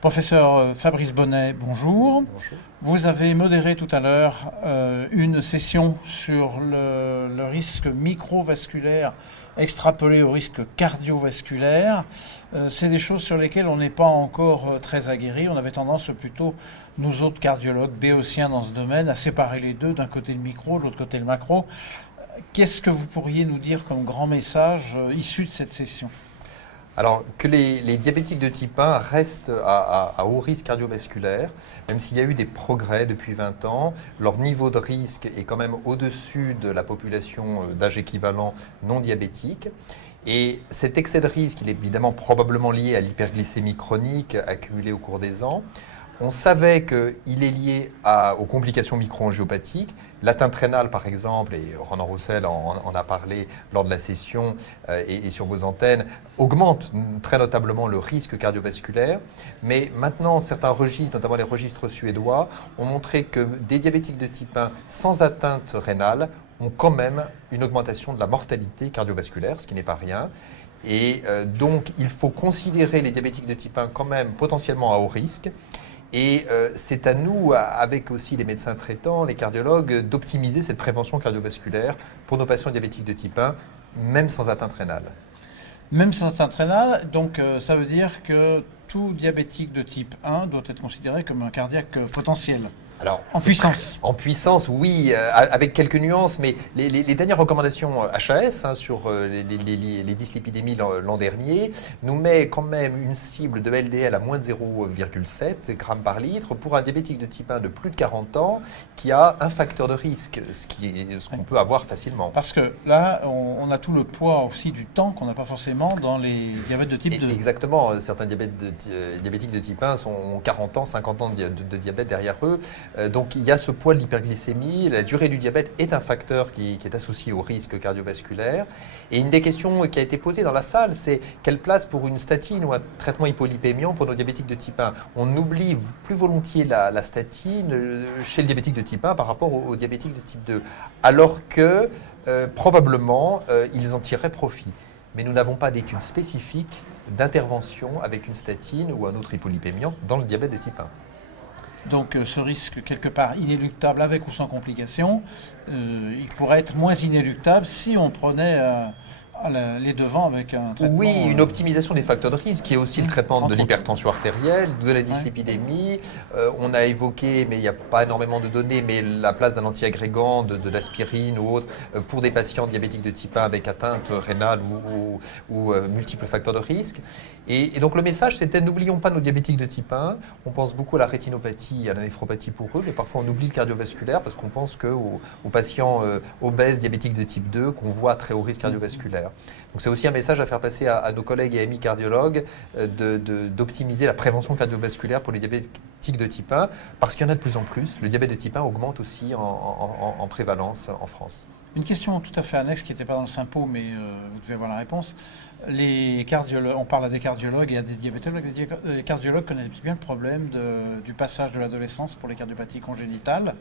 Professeur Fabrice Bonnet, bonjour. Bonjour. Vous avez modéré tout à l'heure une session sur le risque microvasculaire extrapolé au risque cardiovasculaire. C'est des choses sur lesquelles on n'est pas encore très aguerri. On avait tendance plutôt, nous autres cardiologues, béotiens dans ce domaine, à séparer les deux, d'un côté le micro, de l'autre côté le macro. Qu'est-ce que vous pourriez nous dire comme grand message issu de cette session ? Alors, que les diabétiques de type 1 restent à haut risque cardiovasculaire, même s'il y a eu des progrès depuis 20 ans, leur niveau de risque est quand même au-dessus de la population d'âge équivalent non diabétique. Et cet excès de risque, il est évidemment probablement lié à l'hyperglycémie chronique accumulée au cours des ans. On savait qu'il est lié aux complications micro-angiopathiques. L'atteinte rénale, par exemple, et Ronan Roussel en a parlé lors de la session et sur vos antennes, augmente très notablement le risque cardiovasculaire. Mais maintenant, certains registres, notamment les registres suédois, ont montré que des diabétiques de type 1 sans atteinte rénale ont quand même une augmentation de la mortalité cardiovasculaire, ce qui n'est pas rien. Et donc, il faut considérer les diabétiques de type 1 quand même potentiellement à haut risque. Et c'est à nous, avec aussi les médecins traitants, les cardiologues, d'optimiser cette prévention cardiovasculaire pour nos patients diabétiques de type 1, même sans atteinte rénale. Même sans atteinte rénale, donc ça veut dire que tout diabétique de type 1 doit être considéré comme un cardiaque potentiel. Alors, en puissance. En puissance, oui, avec quelques nuances, mais les dernières recommandations HAS sur les dyslipidémies l'an dernier nous met quand même une cible de LDL à moins de 0,7 g par litre pour un diabétique de type 1 de plus de 40 ans qui a un facteur de risque, ce qu'on peut avoir facilement. Parce que là, on a tout le poids aussi du temps qu'on n'a pas forcément dans les diabètes de type 2. Exactement, certains diabétiques de type 1 ont 40 ans, 50 ans de diabète derrière eux. Donc il y a ce poids de l'hyperglycémie, la durée du diabète est un facteur qui est associé au risque cardiovasculaire. Et une des questions qui a été posée dans la salle, c'est quelle place pour une statine ou un traitement hypolipémiant pour nos diabétiques de type 1 ? On oublie plus volontiers la statine chez le diabétique de type 1 par rapport aux diabétiques de type 2, alors que probablement ils en tireraient profit. Mais nous n'avons pas d'études spécifiques d'intervention avec une statine ou un autre hypolipémiant dans le diabète de type 1. Donc ce risque, quelque part inéluctable avec ou sans complications, il pourrait être moins inéluctable si on prenait les devants avec un traitement... Oui, une optimisation des facteurs de risque, qui est aussi le traitement de l'hypertension artérielle, de la dyslipidémie. On a évoqué, mais il n'y a pas énormément de données, mais la place d'un antiagrégant, de l'aspirine ou autre, pour des patients diabétiques de type 1 avec atteinte rénale ou multiples facteurs de risque. Et donc le message, c'était n'oublions pas nos diabétiques de type 1. On pense beaucoup à la rétinopathie, à la néphropathie pour eux, mais parfois on oublie le cardiovasculaire parce qu'on pense qu'aux patients obèses diabétiques de type 2 qu'on voit à très haut risque cardiovasculaire. Donc c'est aussi un message à faire passer à nos collègues et amis cardiologues d'optimiser la prévention cardiovasculaire pour les diabétiques de type 1 parce qu'il y en a de plus en plus. Le diabète de type 1 augmente aussi en prévalence en France. Une question tout à fait annexe qui n'était pas dans le Sympo, mais vous devez avoir la réponse. On parle à des cardiologues et à des diabétologues. Les cardiologues connaissent bien le problème du passage de l'adolescence pour les cardiopathies congénitales.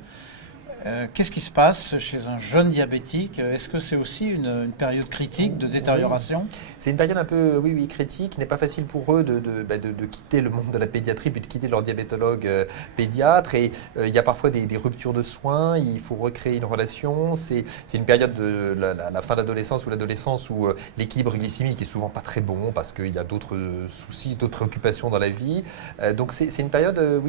Qu'est-ce qui se passe chez un jeune diabétique ? Est-ce que c'est aussi une période critique de détérioration ? Oui. C'est une période un peu critique. Il n'est pas facile pour eux de quitter le monde de la pédiatrie puis de quitter leur diabétologue pédiatre. Et il y a parfois des ruptures de soins. Il faut recréer une relation. C'est une période de la fin d'adolescence ou l'adolescence où l'équilibre glycémique est souvent pas très bon parce qu'il y a d'autres soucis, d'autres préoccupations dans la vie. Donc c'est une période,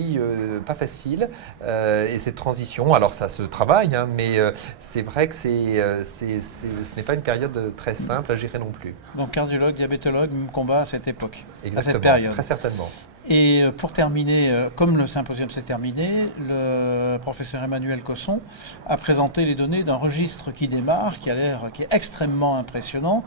pas facile. Et cette transition, alors ça se travail, mais c'est vrai que ce n'est pas une période très simple à gérer non plus. Donc cardiologue, diabétologue, même combat à cette époque, exactement, à cette période. Très certainement. Et pour terminer, comme le symposium s'est terminé, le professeur Emmanuel Cosson a présenté les données d'un registre qui démarre, qui est extrêmement impressionnant.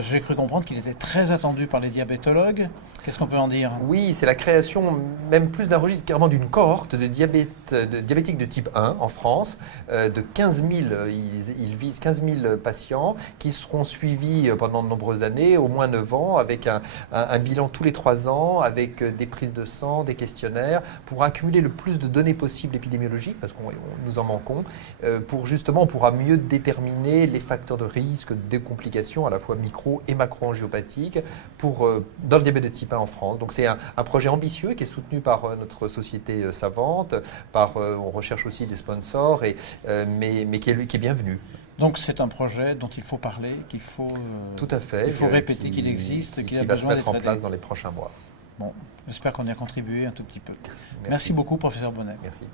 J'ai cru comprendre qu'il était très attendu par les diabétologues. Qu'est-ce qu'on peut en dire ? Oui, c'est la création, même plus d'un registre, carrément d'une cohorte de diabétiques de type 1 en France, de 15 000, ils visent 15 000 patients qui seront suivis pendant de nombreuses années, au moins 9 ans, avec un bilan tous les 3 ans, avec des prises de sang, des questionnaires, pour accumuler le plus de données possibles épidémiologiques, parce que nous en manquons, pour justement, on pourra mieux déterminer les facteurs de risque, des complications à la fois micro et macro-angiopathiques dans le diabète de type 1 en France. Donc c'est un projet ambitieux qui est soutenu par notre société savante, on recherche aussi des sponsors, mais qui est bienvenu. Donc c'est un projet dont il faut parler, qu'il faut, tout à fait, il faut répéter qu'il existe, qu'il a va se besoin mettre en d'être place aidé. dans les prochains mois. Bon, j'espère qu'on y a contribué un tout petit peu. Merci. Merci beaucoup, professeur Bonnet. Merci.